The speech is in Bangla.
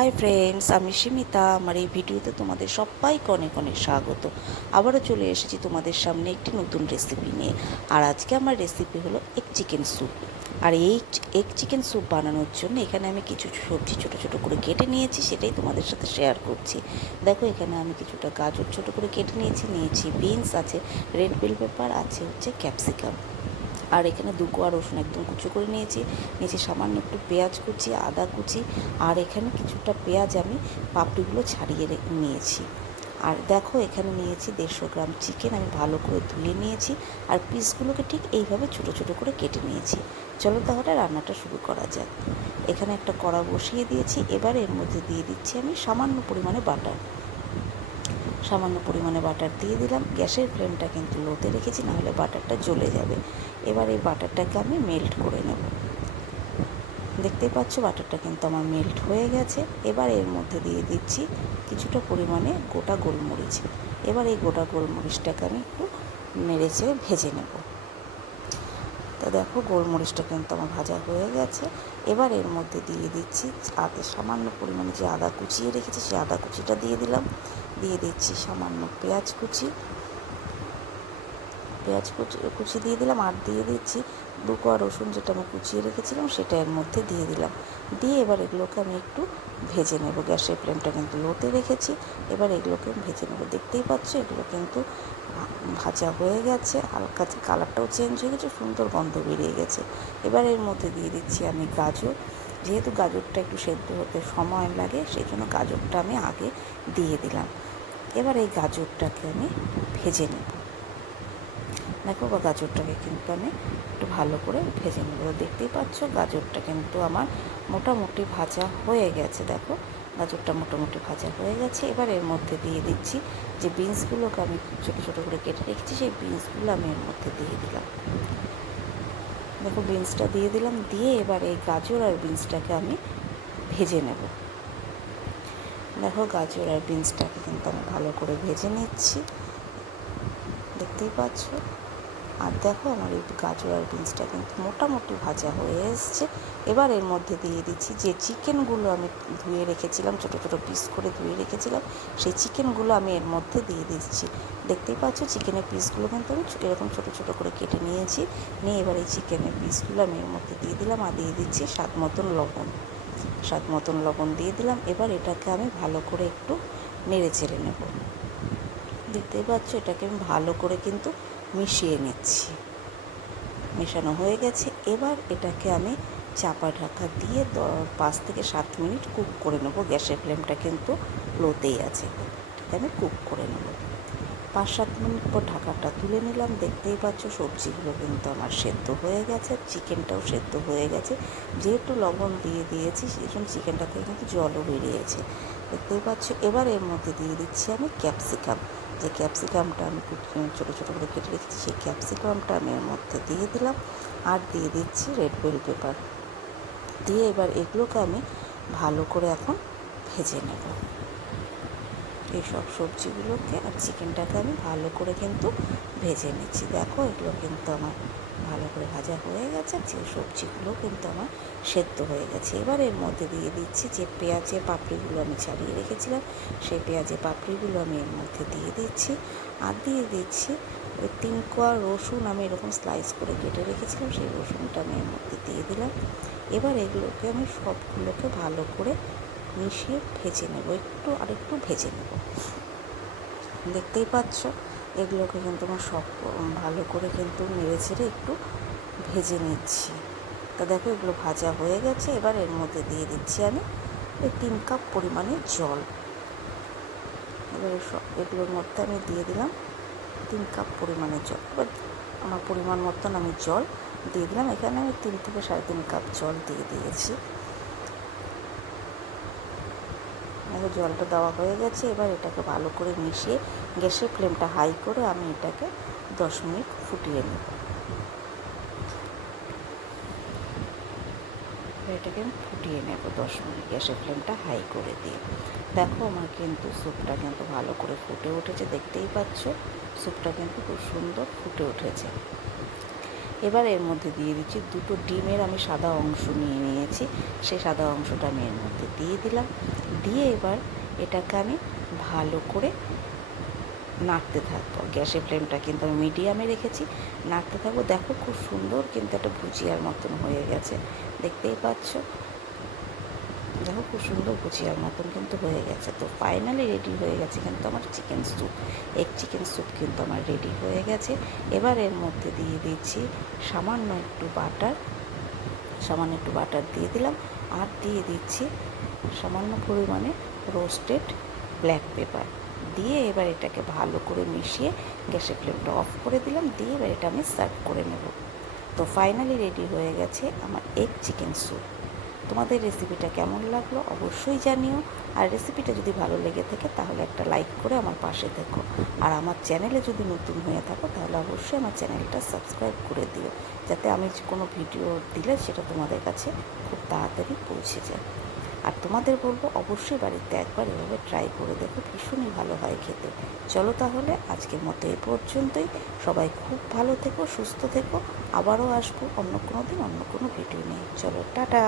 হাই ফ্রেন্ডস, আমি সীমিতা আমার এই ভিডিওতে তোমাদের সবাইকে অনেক অনেক স্বাগত। আবারও চলে এসেছি তোমাদের সামনে একটি নতুন রেসিপি নিয়ে। আর আজকে আমার রেসিপি হলো এগ চিকেন স্যুপ আর এই এগ চিকেন স্যুপ বানানোর জন্য এখানে আমি কিছু সবজি ছোটো ছোটো করে কেটে নিয়েছি, সেটাই তোমাদের সাথে শেয়ার করছি। দেখো, এখানে আমি কিছুটা গাজর ছোটো করে কেটে নিয়েছি নিয়েছি বিনস আছে রেড বেল পেপার আছে, হচ্ছে ক্যাপসিকাম আর এখানে দু কোয়া রসুন একদম কুচো করে নিয়েছি। নিয়েছি সামান্য একটু পেঁয়াজ কুচি, আদা কুচি, আর এখানে কিছুটা পেঁয়াজ আমি পাপড়িগুলো ছাড়িয়ে নিয়েছি। আর দেখো এখানে নিয়েছি দেড়শো গ্রাম চিকেন আমি ভালো করে ধুয়ে নিয়েছি, আর পিসগুলোকে ঠিক এইভাবে ছোটো ছোটো করে কেটে নিয়েছি। চলো তাহলে রান্নাটা শুরু করা যাক। এখানে একটা কড়া বসিয়ে দিয়েছি, এবার এর মধ্যে দিয়ে দিচ্ছি আমি সামান্য পরিমাণে বাটার। সামান্য পরিমাণে বাটার দিয়ে দিলাম। গ্যাসের ফ্লেমটা কিন্তু লোতে রেখেছি, নাহলে বাটারটা জ্বলে যাবে। এবার এই বাটারটাকে আমি মেল্ট করে নেব। দেখতেই পাচ্ছ বাটারটা কিন্তু আমার মেল্ট হয়ে গেছে। এবার এর মধ্যে দিয়ে দিচ্ছি কিছুটা পরিমাণে গোটা গোলমরিচ। এবার এই গোটা গোলমরিচটাকে আমি একটু নেড়ে ভেজে নেব। তা দেখো, গোলমরিচটা কিন্তু আমার ভাজা হয়ে গেছে। এবার এর মধ্যে দিয়ে দিচ্ছি আতে সামান্য পরিমাণে যে আদা কুচিয়ে রেখেছি সেই আদা কুচিটা দিয়ে দিলাম। দিয়ে দিচ্ছি সামান্য পেঁয়াজ কুচি পেঁয়াজ কুচি কুচি দিয়ে দিলাম আর দিয়ে দিচ্ছি দু কোয়া রসুন যেটা আমি কুচিয়ে রেখেছিলাম সেটা এর মধ্যে দিয়ে দিলাম। দিয়ে এবার এগুলোকে আমি একটু ভেজে নেব। গ্যাসের ফ্লেমটা কিন্তু লোতে রেখেছি। এবার এগুলোকে ভেজে নেব। দেখতেই পাচ্ছ এগুলো কিন্তু ভাজা হয়ে গেছে। হালকা কালারটাও চেঞ্জ হয়ে গেছে, সুন্দর গন্ধ বেরিয়ে গেছে। এবার এর মধ্যে দিয়ে দিচ্ছি আমি গাজর। যেহেতু গাজরটা একটু সেদ্ধ হতে সময় লাগে সেই জন্য গাজরটা আমি আগে দিয়ে দিলাম। এবার এই গাজরটাকে আমি ভেজে নেব। দেখো বা গাজরটাকে কিন্তু আমি একটু ভালো করে ভেজে নেব। দেখতেই পাচ্ছ, গাজরটা কিন্তু আমার মোটামুটি ভাজা হয়ে গেছে, দেখো। গাজরটা মোটামুটি ভাজা হয়ে গেছে। এবার এর মধ্যে দিয়ে দিচ্ছি যে বিনসগুলোকে আমি ছোটো ছোটো করে কেটে রেখেছি, সেই বিনসগুলো আমি এর মধ্যে দিয়ে দিলাম। দেখো, বিনসটা দিয়ে দিলাম, দিয়ে এবার এই গাজর আর বিনসটাকে আমি ভেজে নেব। দেখো, গাজর আর বিনসটাকে কিন্তু আমি ভালো করে ভেজে নিচ্ছি। দেখতেই পাচ্ছ? আর দেখো আমার এই গাজর আর বিনসটা কিন্তু মোটামুটি ভাজা হয়ে এসছে। এবার এর মধ্যে দিয়ে দিচ্ছি যে চিকেনগুলো আমি ধুয়ে রেখেছিলাম, ছোটো ছোটো পিস করে ধুয়ে রেখেছিলাম, সেই চিকেনগুলো আমি এর মধ্যে দিয়ে দিচ্ছি। দেখতেই পাচ্ছ চিকেনের পিসগুলো কিন্তু আমি এরকম ছোটো ছোটো করে কেটে নিয়েছি। নিয়ে এবার এই চিকেনের পিসগুলো আমি এর মধ্যে দিয়ে দিলাম আর দিয়ে দিচ্ছি স্বাদ মতন লবণ। স্বাদ মতন লবণ দিয়ে দিলাম। এবার এটাকে আমি ভালো করে একটু নেড়ে চেড়ে নেব। দেখতেই পাচ্ছ এটাকে আমি ভালো করে কিন্তু মিশিয়ে নিচ্ছি। মেশানো হয়ে গেছে। এবার এটাকে আমি চাপা ঢাকা দিয়ে পাঁচ থেকে সাত মিনিট কুক করে নেব। গ্যাসের ফ্লেমটা কিন্তু লোতেই আছে। আমি কুক করে নেব। পাঁচ সাত মিনিট পর ঢাকাটা তুলে নিলাম। দেখতেই পাচ্ছ সবজিগুলো কিন্তু আমার সেদ্ধ হয়ে গেছে, চিকেনটাও সেদ্ধ হয়ে গেছে। যেহেতু লবণ দিয়ে দিয়েছি জন্য চিকেনটা থেকে কিন্তু জলও বেরিয়েছে। দেখতেই পাচ্ছ, এবার এর মধ্যে দিয়ে দিচ্ছি আমি ক্যাপসিকাম। যে ক্যাপসিকামটা আমি ছোটো ছোটো করে কেটে রেখেছি, সেই ক্যাপসিকামটা আমি এর মধ্যে দিয়ে দিলাম আর দিয়ে দিচ্ছি রেড বেল পেপার দিয়ে এবার এগুলোকে আমি ভালো করে এখন ভেজে নেব। এই সব সবজিগুলোকে আর চিকেনটাকে আমি ভালো করে কিন্তু ভেজে নিচ্ছি। দেখো এগুলো কিন্তু আমার ভালো করে ভাজা হয়ে গেছে যে সবজিগুলো কিন্তু আমার সেদ্ধ হয়ে গেছে। এবার এর মধ্যে দিয়ে দিচ্ছি যে পেঁয়াজের পাপড়িগুলো আমি ছাড়িয়ে রেখেছিলাম, সেই পেঁয়াজের পাপড়িগুলো আমি এর মধ্যে দিয়ে দিচ্ছি। আর দিয়ে দিচ্ছি ওই তিন কোয়া রসুন, আমি এরকম স্লাইস করে কেটে রেখেছিলাম, সেই রসুনটা আমি এর মধ্যে দিয়ে দিলাম। এবার এগুলোকে আমি সবগুলোকে ভালো করে মিশিয়ে ভেজে নেব, একটু আর একটু ভেজে নেব। দেখতেই পাচ্ছ, এগুলোকে কিন্তু আমার সব ভালো করে কিন্তু নেড়ে ছেড়ে একটু ভেজে নিচ্ছি। তা দেখো, এগুলো ভাজা হয়ে গেছে, এবার এর মধ্যে দিয়ে দিচ্ছি আমি ওই তিন কাপ পরিমাণে জল। এবার সব এগুলোর মধ্যে আমি দিয়ে দিলাম তিন কাপ পরিমাণে জল। এবার আমার পরিমাণ মতন আমি জল দিয়ে দিলাম। এখানে আমি তিন থেকে সাড়ে তিন কাপ জল দিয়ে দিয়েছি। দেখো জলটা দেওয়া হয়ে গেছে, এবার এটাকে ভালো করে মিশিয়ে গ্যাসের ফ্লেমটা হাই করে আমি এটাকে দশ মিনিট ফুটিয়ে নেব। এটাকে আমি ফুটিয়ে নেব দশ মিনিট, গ্যাসের ফ্লেমটা হাই করে দিয়ে। দেখো আমার কিন্তু স্যুপটা কিন্তু ভালো করে ফুটে উঠেছে, দেখতেই পাচ্ছ? স্যুপটা কিন্তু খুব সুন্দর ফুটে উঠেছে। এবার এর মধ্যে দিয়ে দিচ্ছি দুটো ডিমের আমি সাদা অংশ নিয়ে নিয়েছি। সেই সাদা অংশটা আমি এর মধ্যে দিয়ে দিলাম। দিয়ে এবার এটাকে আমি ভালো করে নাড়তে থাকব। গ্যাসের ফ্লেমটা কিন্তু আমি মিডিয়ামে রেখেছি। নাড়তে থাকব। দেখো খুব সুন্দর কিন্তু একটা ভুজিয়ার মতন হয়ে গেছে। দেখতেই পাচ্ছ? দেখো খুব সুন্দর ভুজিয়ার মতন কিন্তু হয়ে গেছে। তো ফাইনালি রেডি হয়ে গেছে কিন্তু আমার chicken soup egg chicken soup কিন্তু আমার রেডি হয়ে গেছে। এবার এর মধ্যে দিয়ে দিচ্ছি সামান্য একটু বাটার সামান্য একটু বাটার দিয়ে দিলাম। আর দিয়ে দিচ্ছি সামান্য পরিমাণে রোস্টেড ব্ল্যাক পেপার দিয়ে এবার এটাকে ভালো করে মিশিয়ে গ্যাসের ফ্লেমটা অফ করে দিলাম। দিয়ে এবার এটা আমি সার্ভ করে নেব। তো ফাইনালি রেডি হয়ে গেছে আমার এগ চিকেন স্যুপ তোমাদের রেসিপিটা কেমন লাগল অবশ্যই জানিও। আর রেসিপিটা যদি ভালো লেগে থাকে তাহলে একটা লাইক করে আমার পাশে থেকো। আর আমার চ্যানেলে যদি নতুন হয়ে থাকো তাহলে অবশ্যই আমার চ্যানেলটা সাবস্ক্রাইব করে দিও, যাতে আমি কোনো ভিডিও দিলে সেটা তোমাদের কাছে খুব তাড়াতাড়ি পৌঁছে যায়। আর তোমাদের বলব অবশ্যই বাড়িতে একবার এভাবে ট্রাই করে দেখো, ভীষণই ভালো হয় খেতে। চলো তাহলে আজকের মতো এ পর্যন্তই। সবাই খুব ভালো থেকো, সুস্থ থেকো। আবারও আসব অন্য কোনো দিন অন্য কোনো ভিডিও নিয়ে। চলো, টাটা!